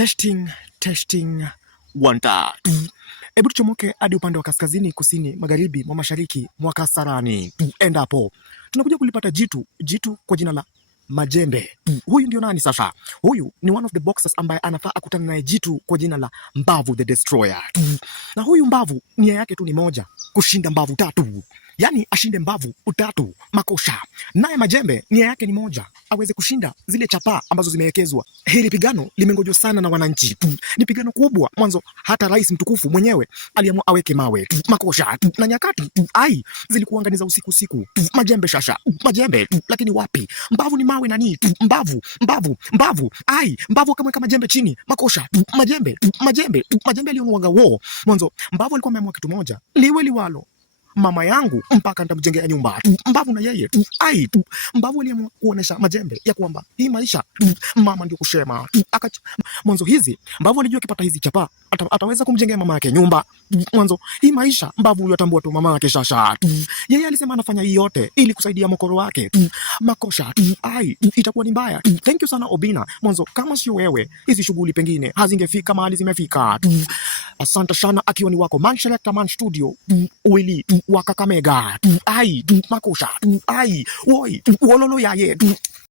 Testing wanta. Hebu tuchomoke hadi upande wa kaskazini, kusini, magharibi mwa mashariki mwa Kasarani. Endapo tunakuja kulipata jitu kwa jina la Majembe. Huyu ndio nani sasa? Huyu ni one of the boxers ambaye anafaa akutana naye jitu kwa jina la Mbavu the Destroyer. Na huyu Mbavu nia yake tu ni moja, kushinda Mbavu 3. Yaani ashinde Mbavu 3 makosha. Naye Majembe nia yake ni moja, aweze kushinda zile chapa ambazo zimewekezwa. Hili pigano limengojwa sana na wananchi. Ni pigano kubwa, mwanzo hata rais mtukufu mwenyewe aliamua aweke mawe makosha. Na nyakati zilikuanganiza usiku. Majembe shasha, Majembe lakini wapi? Mbavu ni mawe nani? Mbavu. Mbavu akamweka Majembe chini makosha. Majembe alionwaga wo. Mwanzo Mbavu alikuwa ameamua kitu moja, liwe liwalo, mama yangu mpaka nitamjengea nyumba. Mbavu na yeye Mbavu aliamua kuonesha Majembe ya kwamba hii maisha mama ndio kushema. Mwanzo hizi Mbavu alijua akipata hizi chapa ataweza kumjengea mama yake nyumba. Mwanzo hii maisha Mbavu yatambua tu mama yake shasha. Yeye alisema anafanya hii yote ili kusaidia mokoro wake. Makosha itakuwa ni mbaya. Thank you sana Obina. Mwanzo kama sio wewe hizi shughuli pengine hazingefika mahali zimefika. Asante sana, akiwa ni wako Man Selector Man Studio Willy wa Kakamega. Makosha woi wololo yaye.